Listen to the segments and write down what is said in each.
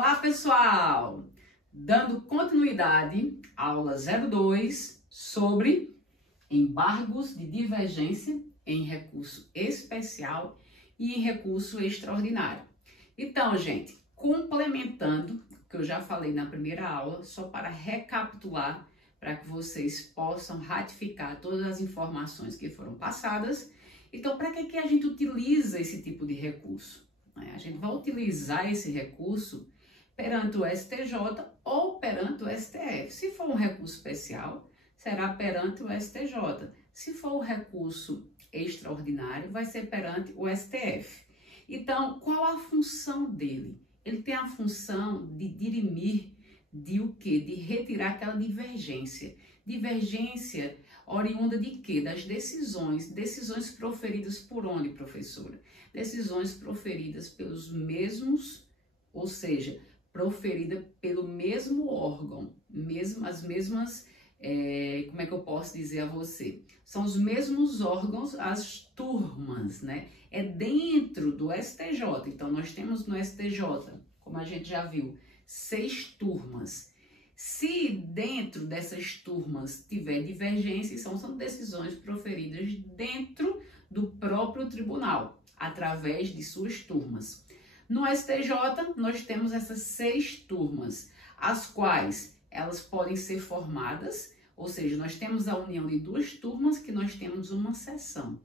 Olá, pessoal! Dando continuidade à aula 02 sobre embargos de divergência em recurso especial e em recurso extraordinário. Então, gente, complementando o que eu já falei na primeira aula, só para recapitular, para que vocês possam ratificar todas as informações que foram passadas. Então, para que a gente utiliza esse tipo de recurso? A gente vai utilizar esse recurso perante o STJ ou perante o STF. Se for um recurso especial, será perante o STJ. Se for um recurso extraordinário, vai ser perante o STF. Então, qual a função dele? Ele tem a função de dirimir de o quê? De retirar aquela divergência. Divergência oriunda de quê? Das decisões. Decisões proferidas por onde, professora? Decisões proferidas pelos mesmos, ou seja, proferida pelo mesmo órgão, as mesmas, como é que eu posso dizer a você? São os mesmos órgãos, as turmas, né? É dentro do STJ, então nós temos no STJ, como a gente já viu, 6 turmas. Se dentro dessas turmas tiver divergência, são decisões proferidas dentro do próprio tribunal, através de suas turmas. No STJ, nós temos essas 6 turmas, as quais elas podem ser formadas, ou seja, nós temos a união de 2 turmas que nós temos uma sessão.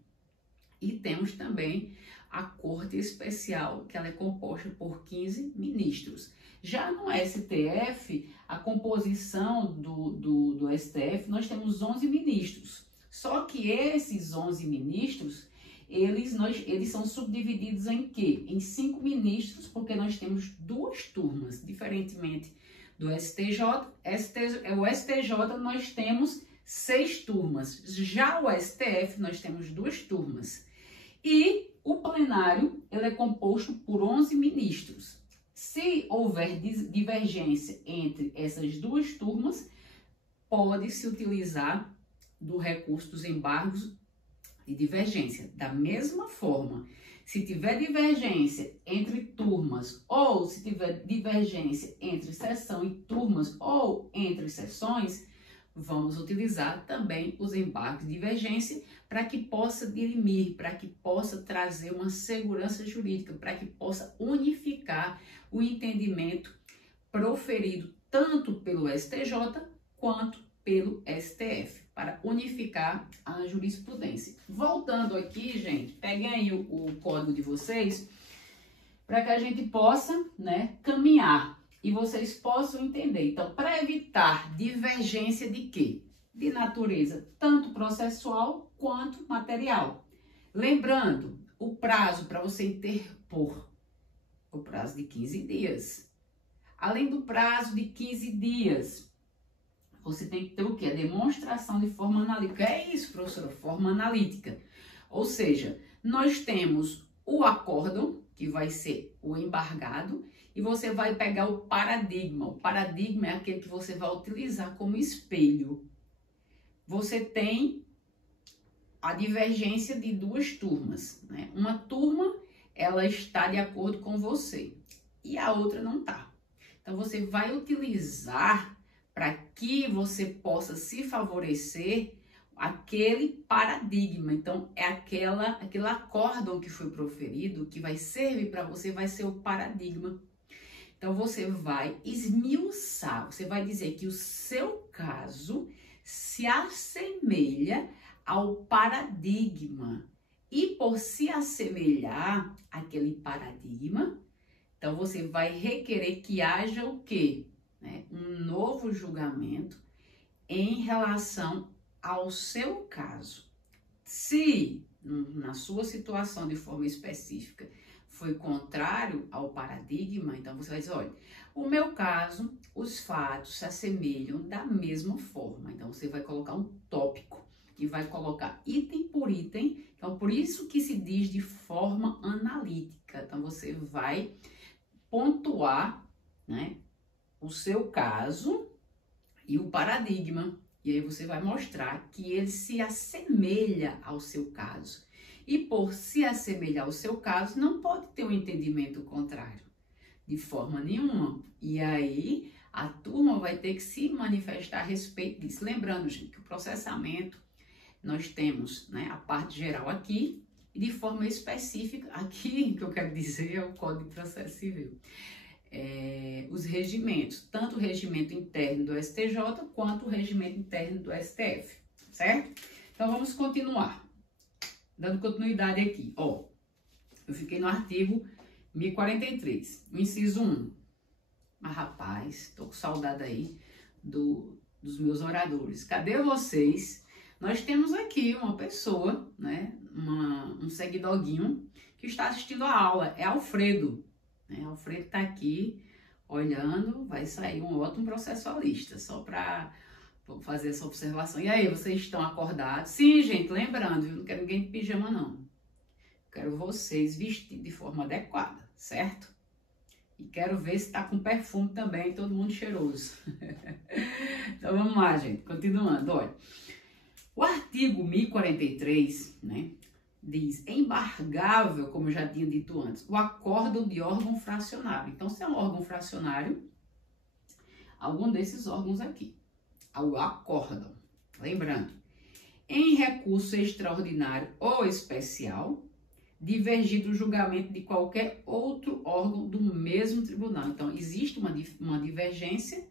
E temos também a Corte Especial, que ela é composta por 15 ministros. Já no STF, a composição do STF, nós temos 11 ministros. Só que esses 11 ministros, eles são subdivididos em quê? Em 5 ministros, porque nós temos 2 turmas, diferentemente do STJ. O STJ nós temos 6 turmas, já o STF nós temos 2 turmas. E o plenário, ele é composto por 11 ministros. Se houver divergência entre essas 2 turmas, pode-se utilizar do recurso dos embargos de divergência. Da mesma forma, se tiver divergência entre turmas ou se tiver divergência entre sessão e turmas ou entre sessões, vamos utilizar também os embargos de divergência para que possa dirimir, para que possa trazer uma segurança jurídica, para que possa unificar o entendimento proferido tanto pelo STJ quanto pelo STF, para unificar a jurisprudência. Voltando aqui, gente, peguem aí o código de vocês, para que a gente possa, caminhar e vocês possam entender. Então, para evitar divergência de quê? De natureza tanto processual quanto material. Lembrando, o prazo para você interpor, o prazo de 15 dias. Além do prazo de 15 dias, você tem que ter o quê? A demonstração de forma analítica. É isso, professora, forma analítica. Ou seja, nós temos o acórdão, que vai ser o embargado, e você vai pegar o paradigma. O paradigma é aquele que você vai utilizar como espelho. Você tem a divergência de 2 turmas, né? Uma turma, ela está de acordo com você e a outra não está. Então, você vai utilizar para que você possa se favorecer aquele paradigma. Então, é aquele acórdão que foi proferido, que vai servir para você, vai ser o paradigma. Então, você vai esmiuçar, você vai dizer que o seu caso se assemelha ao paradigma. E por se assemelhar àquele paradigma, então você vai requerer que haja o quê? Um novo julgamento em relação ao seu caso. Se, na sua situação de forma específica, foi contrário ao paradigma, então você vai dizer, olha, o meu caso, os fatos se assemelham da mesma forma. Então, você vai colocar um tópico e vai colocar item por item. Então, por isso que se diz de forma analítica. Então, você vai pontuar, o seu caso e o paradigma. E aí você vai mostrar que ele se assemelha ao seu caso. E por se assemelhar ao seu caso, não pode ter um entendimento contrário. De forma nenhuma. E aí, a turma vai ter que se manifestar a respeito disso. Lembrando, gente, que o processamento, nós temos, né, a parte geral aqui, e de forma específica, aqui, que eu quero dizer, é o Código de Processo Civil. Os regimentos, tanto o regimento interno do STJ, quanto o regimento interno do STF, certo? Então, vamos continuar. Dando continuidade aqui, ó. Eu fiquei no artigo 1043, o inciso 1. Mas, rapaz, tô com saudade aí dos meus oradores. Cadê vocês? Nós temos aqui uma pessoa, né, um seguidoguinho que está assistindo a aula, é Alfredo. Alfredo está aqui olhando, vai sair um ótimo processualista, só para fazer essa observação. E aí, vocês estão acordados? Sim, gente, lembrando, eu não quero ninguém de pijama, não. Quero vocês vestidos de forma adequada, certo? E quero ver se tá com perfume também, todo mundo cheiroso. Então vamos lá, gente, continuando, olha. O artigo 1043, né, diz embargável, como eu já tinha dito antes, o acórdão de órgão fracionário. Então, se é um órgão fracionário, algum desses órgãos aqui, o acórdão. Lembrando, em recurso extraordinário ou especial, divergir do julgamento de qualquer outro órgão do mesmo tribunal. Então, existe uma divergência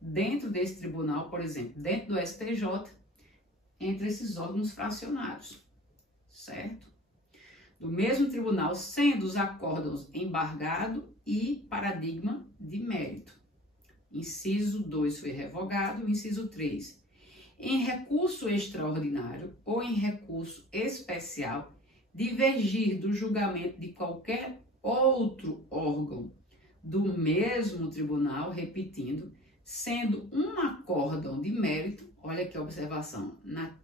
dentro desse tribunal, por exemplo, dentro do STJ, entre esses órgãos fracionários, certo? Do mesmo tribunal, sendo os acórdãos embargado e paradigma de mérito. Inciso 2 foi revogado, inciso 3. Em recurso extraordinário ou em recurso especial, divergir do julgamento de qualquer outro órgão do mesmo tribunal, repetindo, sendo um acórdão de mérito, olha aqui a observação,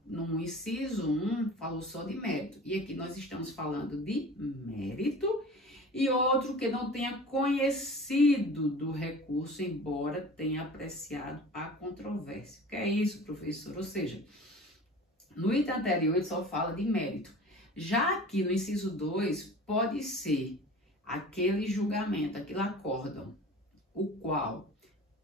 no inciso 1 falou só de mérito, e aqui nós estamos falando de mérito, e outro que não tenha conhecido do recurso, embora tenha apreciado a controvérsia. Que é isso, professor? Ou seja, no item anterior ele só fala de mérito. Já aqui no inciso 2, pode ser aquele julgamento, aquele acórdão, o qual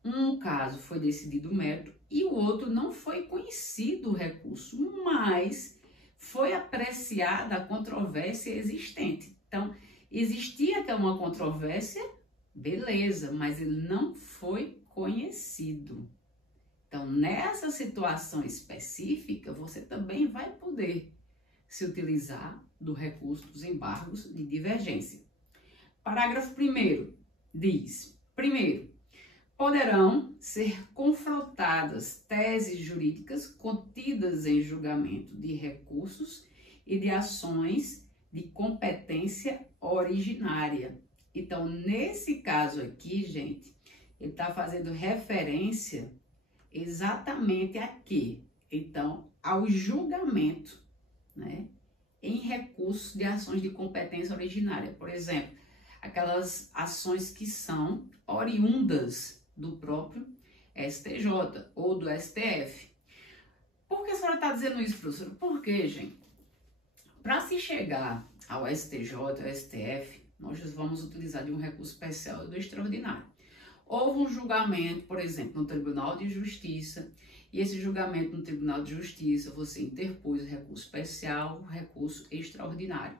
um caso foi decidido mérito e o outro não foi conhecido o recurso, mas foi apreciada a controvérsia existente. Então, existia até uma controvérsia, beleza, mas ele não foi conhecido. Então, nessa situação específica, você também vai poder se utilizar do recurso dos embargos de divergência. Parágrafo 1º diz, primeiro, poderão ser confrontadas teses jurídicas contidas em julgamento de recursos e de ações de competência originária. Então, nesse caso aqui, gente, ele está fazendo referência exatamente a quê? Então, ao julgamento, né, em recursos de ações de competência originária. Por exemplo, aquelas ações que são oriundas do próprio STJ ou do STF. Por que a senhora está dizendo isso, professora? Porque, gente, para se chegar ao STJ, ao STF, nós vamos utilizar de um recurso especial e do extraordinário. Houve um julgamento, por exemplo, no Tribunal de Justiça, e esse julgamento no Tribunal de Justiça, você interpôs o recurso especial, o recurso extraordinário.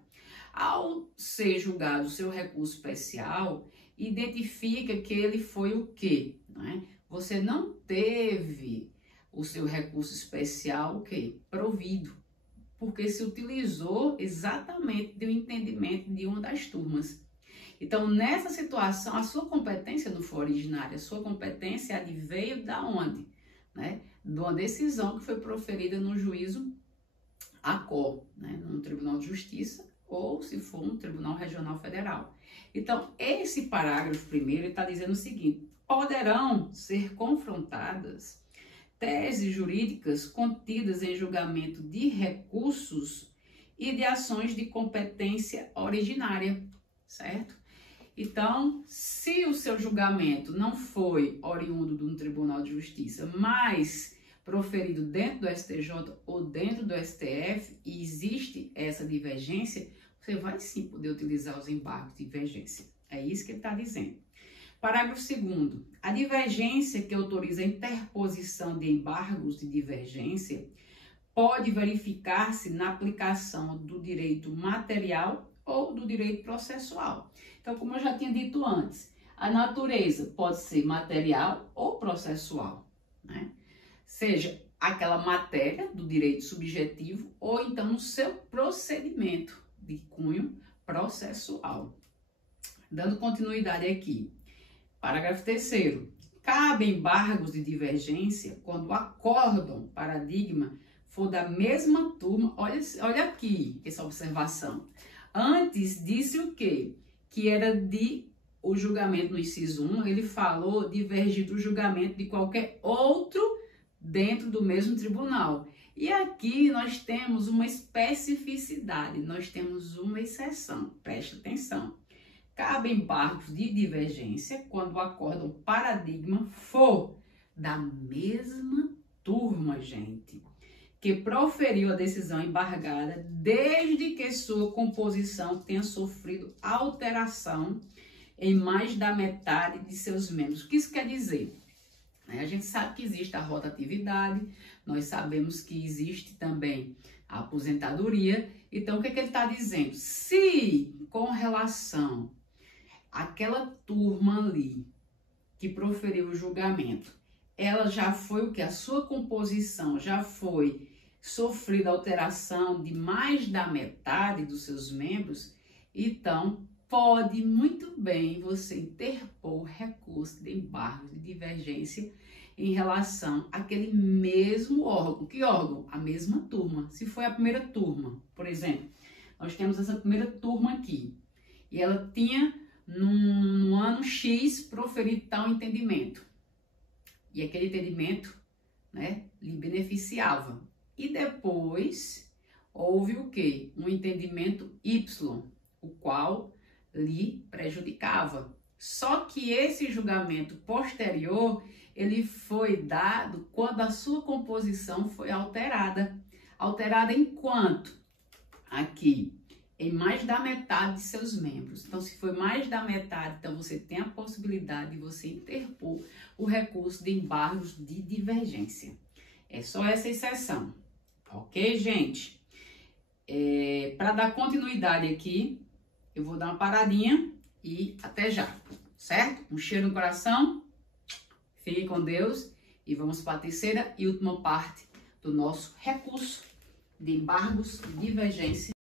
Ao ser julgado o seu recurso especial, identifica que ele foi o quê? Né? Você não teve o seu recurso especial o quê? Provido, porque se utilizou exatamente do entendimento de uma das turmas. Então, nessa situação, a sua competência não foi originária, a sua competência adveio da onde? Né? De uma decisão que foi proferida no juízo ACO, né? No Tribunal de Justiça, ou se for um Tribunal Regional Federal. Então, esse parágrafo primeiro está dizendo o seguinte, poderão ser confrontadas teses jurídicas contidas em julgamento de recursos e de ações de competência originária, certo? Então, se o seu julgamento não foi oriundo de um Tribunal de Justiça, mas proferido dentro do STJ ou dentro do STF, e existe essa divergência, você vai sim poder utilizar os embargos de divergência. É isso que ele está dizendo. Parágrafo 2º. A divergência que autoriza a interposição de embargos de divergência pode verificar-se na aplicação do direito material ou do direito processual. Então, como eu já tinha dito antes, a natureza pode ser material ou processual, né? Seja aquela matéria do direito subjetivo ou então no seu procedimento de cunho processual. Dando continuidade aqui. Parágrafo 3º. Cabe embargos de divergência quando o acórdão paradigma for da mesma turma. Olha aqui essa observação. Antes disse o quê? Que era de o julgamento no inciso 1, ele falou divergir do julgamento de qualquer outro dentro do mesmo tribunal. E aqui nós temos uma especificidade, nós temos uma exceção. Preste atenção. Cabe embargos de divergência quando o acórdão paradigma for da mesma turma, gente, que proferiu a decisão embargada desde que sua composição tenha sofrido alteração em mais da metade de seus membros. O que isso quer dizer? A gente sabe que existe a rotatividade, nós sabemos que existe também a aposentadoria. Então, o que ele está dizendo? Se com relação àquela turma ali que proferiu o julgamento, ela já foi o que? A sua composição já foi sofrida alteração de mais da metade dos seus membros, então pode muito bem você interpor recurso de embargo de divergência em relação àquele mesmo órgão. Que órgão? A mesma turma. Se foi a primeira turma, por exemplo, nós temos essa primeira turma aqui, e ela tinha no ano X proferido tal entendimento, e aquele entendimento, né, lhe beneficiava. E depois houve o quê? Um entendimento Y, o qual lhe prejudicava. Só que esse julgamento posterior, ele foi dado quando a sua composição foi alterada. Alterada em quanto? Aqui, em mais da metade de seus membros. Então, se foi mais da metade, então você tem a possibilidade de você interpor o recurso de embargos de divergência. É só essa exceção. Ok, gente? Para dar continuidade aqui, eu vou dar uma paradinha e até já, certo? Um cheiro no coração, fiquem com Deus e vamos para a terceira e última parte do nosso recurso de embargos de divergência.